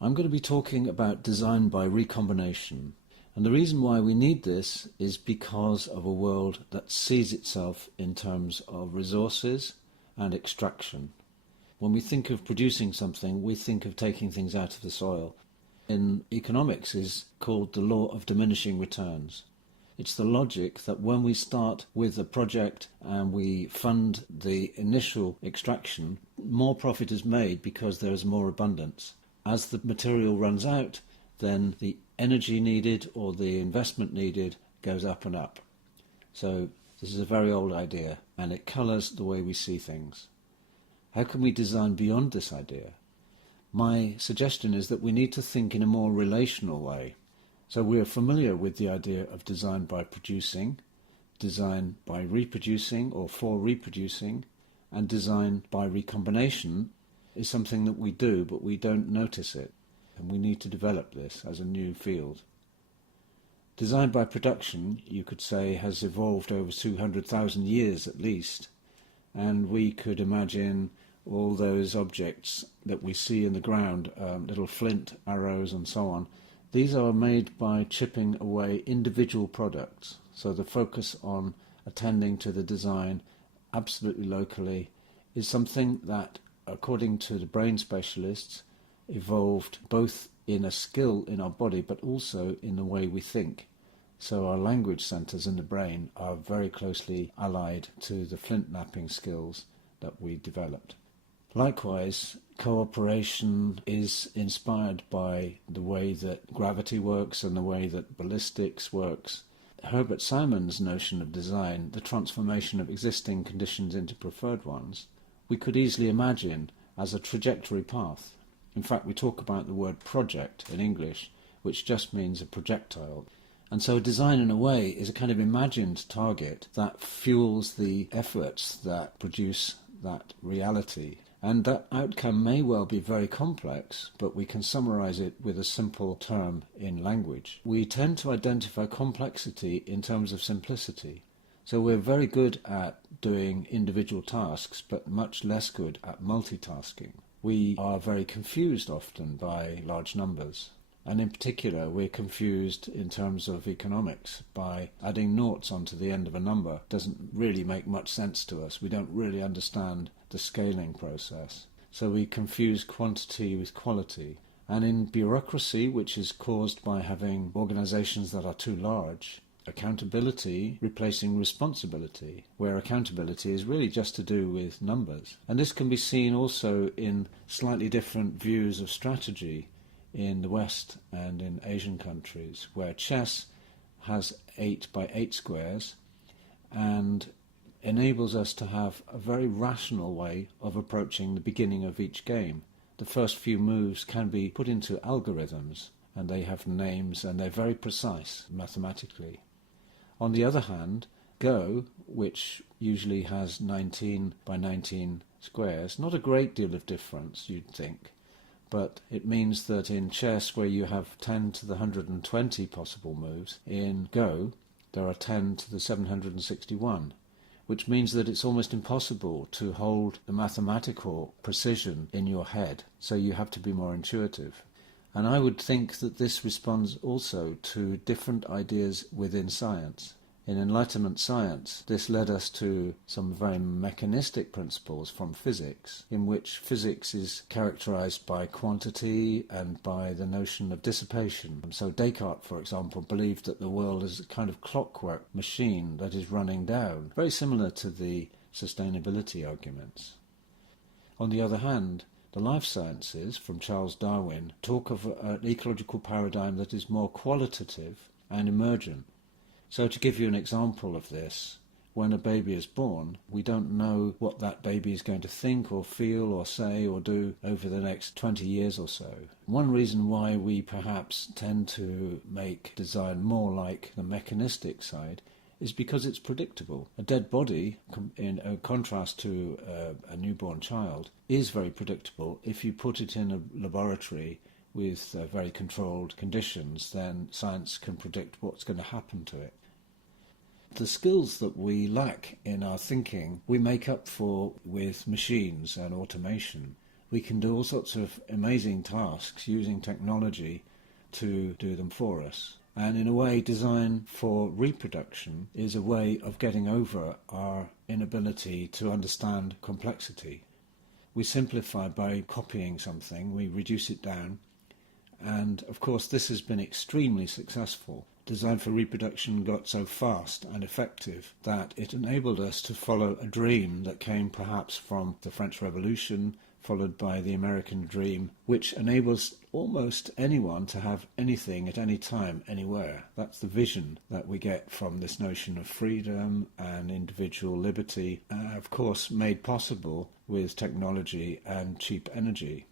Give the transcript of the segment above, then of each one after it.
I'm going to be talking about design by recombination. And the reason why we need this is because of a world that sees itself in terms of resources and extraction. When we think of producing something, we think of taking things out of the soil. In economics is called the law of diminishing returns. It's the logic that when we start with a project and we fund the initial extraction, more profit is made because there is more abundance. As the material runs out, then the energy needed or the investment needed goes up and up. So this is a very old idea, and it colours the way we see things. How can we design beyond this idea? My suggestion is that we need to think in a more relational way. So we are familiar with the idea of design by producing, design by reproducing or for reproducing, and design by recombination is something that we do, but we don't notice it. And we need to develop this as a new field. Design by production, you could say, has evolved over 200,000 years at least, and we could imagine all those objects that we see in the ground, little flint arrows and so on. These are made by chipping away individual products, so the focus on attending to the design absolutely locally is something that, according to the brain specialists, evolved both in a skill in our body but also in the way we think. So our language centres in the brain are very closely allied to the flint knapping skills that we developed. Likewise, cooperation is inspired by the way that gravity works and the way that ballistics works. Herbert Simon's notion of design, the transformation of existing conditions into preferred ones, we could easily imagine as a trajectory path. In fact, we talk about the word project in English, which just means a projectile. And so design, in a way, is a kind of imagined target that fuels the efforts that produce that reality. And that outcome may well be very complex, but we can summarize it with a simple term in language. We tend to identify complexity in terms of simplicity. So we're very good at doing individual tasks, but much less good at multitasking. We are very confused often by large numbers. And in particular, we're confused in terms of economics by adding noughts onto the end of a number. Doesn't really make much sense to us. We don't really understand the scaling process. So we confuse quantity with quality. And in bureaucracy, which is caused by having organizations that are too large, accountability replacing responsibility, where accountability is really just to do with numbers. And this can be seen also in slightly different views of strategy in the West and in Asian countries, where chess has 8 by 8 squares and enables us to have a very rational way of approaching the beginning of each game. The first few moves can be put into algorithms, and they have names and they're very precise mathematically. On the other hand, Go, which usually has 19 by 19 squares, not a great deal of difference, you'd think, but it means that in chess, where you have 10 to the 120 possible moves, in Go there are 10 to the 761, which means that it's almost impossible to hold the mathematical precision in your head, so you have to be more intuitive. And I would think that this responds also to different ideas within science. In Enlightenment science, this led us to some very mechanistic principles from physics, in which physics is characterized by quantity and by the notion of dissipation. So Descartes, for example, believed that the world is a kind of clockwork machine that is running down, very similar to the sustainability arguments. On the other hand, the life sciences, from Charles Darwin, talk of an ecological paradigm that is more qualitative and emergent. So to give you an example of this, when a baby is born, we don't know what that baby is going to think or feel or say or do over the next 20 years or so. One reason why we perhaps tend to make design more like the mechanistic side is because it's predictable. A dead body, in contrast to a newborn child, is very predictable. If you put it in a laboratory with very controlled conditions, then science can predict what's going to happen to it. The skills that we lack in our thinking, we make up for with machines and automation. We can do all sorts of amazing tasks using technology to do them for us. And in a way, design for reproduction is a way of getting over our inability to understand complexity. We simplify by copying something, we reduce it down, and of course this has been extremely successful. Design for reproduction got so fast and effective that it enabled us to follow a dream that came perhaps from the French Revolution, followed by the American dream, which enables almost anyone to have anything at any time, anywhere. That's the vision that we get from this notion of freedom and individual liberty, of course made possible with technology and cheap energy.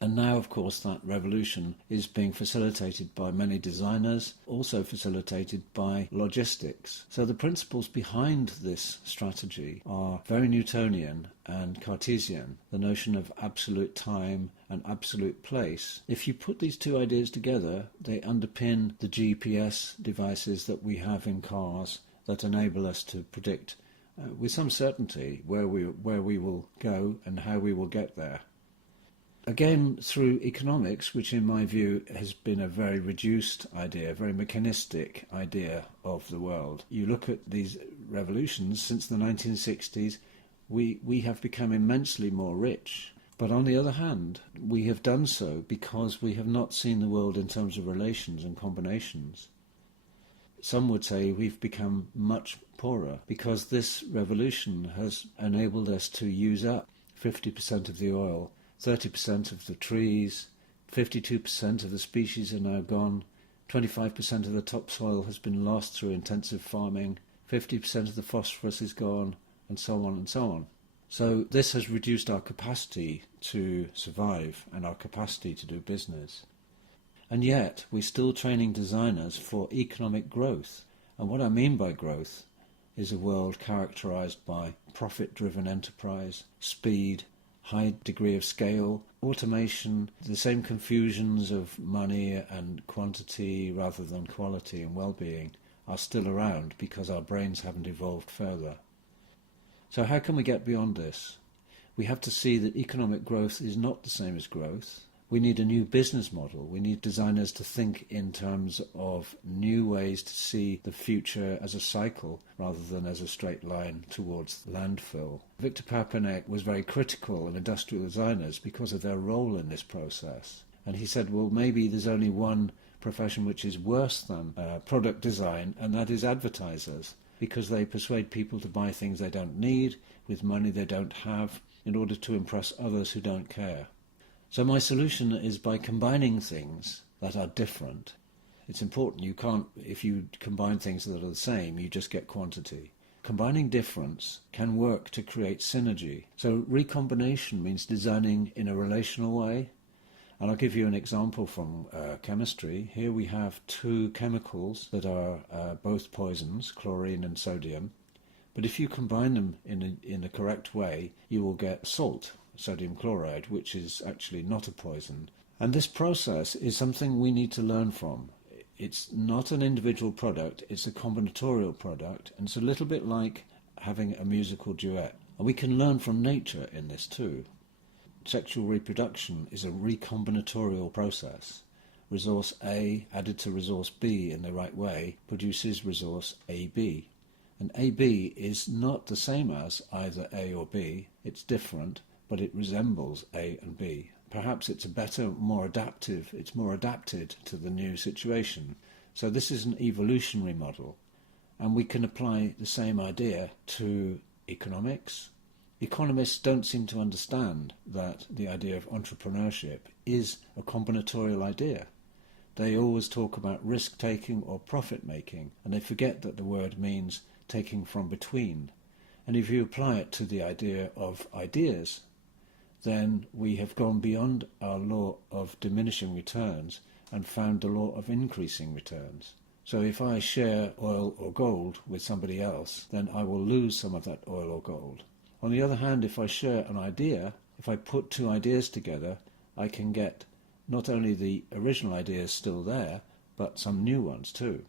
And now, of course, that revolution is being facilitated by many designers, also facilitated by logistics. So the principles behind this strategy are very Newtonian and Cartesian, the notion of absolute time and absolute place. If you put these two ideas together, they underpin the GPS devices that we have in cars that enable us to predict with some certainty where we will go and how we will get there. Again, through economics, which in my view has been a very reduced idea, a very mechanistic idea of the world. You look at these revolutions since the 1960s, we have become immensely more rich. But on the other hand, we have done so because we have not seen the world in terms of relations and combinations. Some would say we've become much poorer because this revolution has enabled us to use up 50% of the oil, 30% of the trees, 52% of the species are now gone, 25% of the topsoil has been lost through intensive farming, 50% of the phosphorus is gone, and so on and so on. So this has reduced our capacity to survive and our capacity to do business. And yet we're still training designers for economic growth. And what I mean by growth is a world characterized by profit-driven enterprise, speed, high degree of scale, automation, the same confusions of money and quantity rather than quality and well-being are still around because our brains haven't evolved further. So how can we get beyond this? We have to see that economic growth is not the same as growth. We need a new business model. We need designers to think in terms of new ways to see the future as a cycle rather than as a straight line towards landfill. Victor Papanek was very critical of industrial designers because of their role in this process. And he said, well, maybe there's only one profession which is worse than product design, and that is advertisers, because they persuade people to buy things they don't need with money they don't have in order to impress others who don't care. So my solution is by combining things that are different. It's important. You can't, if you combine things that are the same, you just get quantity. Combining difference can work to create synergy. So recombination means designing in a relational way. And I'll give you an example from chemistry. Here we have two chemicals that are both poisons, chlorine and sodium. But if you combine them in a correct way, you will get salt, sodium chloride, which is actually not a poison. And this process is something we need to learn from. It's not an individual product, it's a combinatorial product, and it's a little bit like having a musical duet. And we can learn from nature in this too. Sexual reproduction is a recombinatorial process. Resource A added to resource B in the right way produces resource AB. And AB is not the same as either A or B, it's different, but it resembles A and B. Perhaps it's a better, more adaptive, it's more adapted to the new situation. So this is an evolutionary model, and we can apply the same idea to economics. Economists don't seem to understand that the idea of entrepreneurship is a combinatorial idea. They always talk about risk-taking or profit-making, and they forget that the word means taking from between. And if you apply it to the idea of ideas, then we have gone beyond our law of diminishing returns and found the law of increasing returns. So if I share oil or gold with somebody else, then I will lose some of that oil or gold. On the other hand, if I share an idea, if I put two ideas together, I can get not only the original ideas still there, but some new ones too.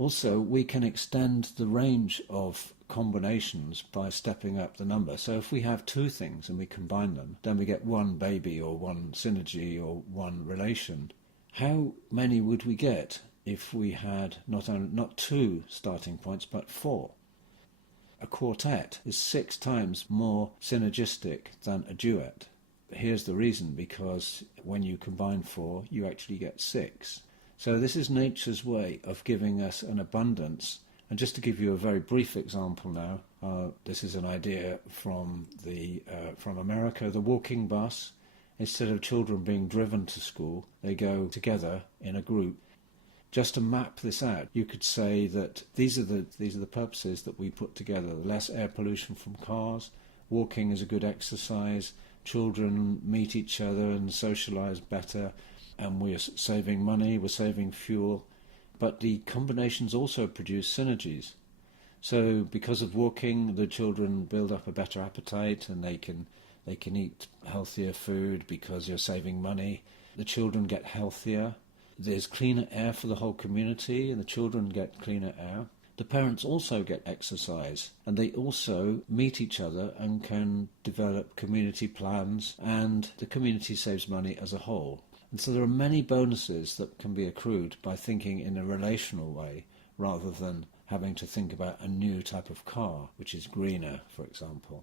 Also, we can extend the range of combinations by stepping up the number. So if we have two things and we combine them, then we get one baby or one synergy or one relation. How many would we get if we had not two starting points but four? A quartet is 6 times more synergistic than a duet. Here's the reason: because when you combine 4, you actually get 6. So this is nature's way of giving us an abundance. And just to give you a very brief example now, this is an idea from America. The walking bus, instead of children being driven to school, they go together in a group. Just to map this out, you could say that these are the purposes that we put together: less air pollution from cars, walking is a good exercise, children meet each other and socialise better, and we're saving money, we're saving fuel. But the combinations also produce synergies. So because of walking, the children build up a better appetite and they can eat healthier food because you're saving money. The children get healthier. There's cleaner air for the whole community and the children get cleaner air. The parents also get exercise and they also meet each other and can develop community plans, and the community saves money as a whole. And so there are many bonuses that can be accrued by thinking in a relational way rather than having to think about a new type of car, which is greener, for example.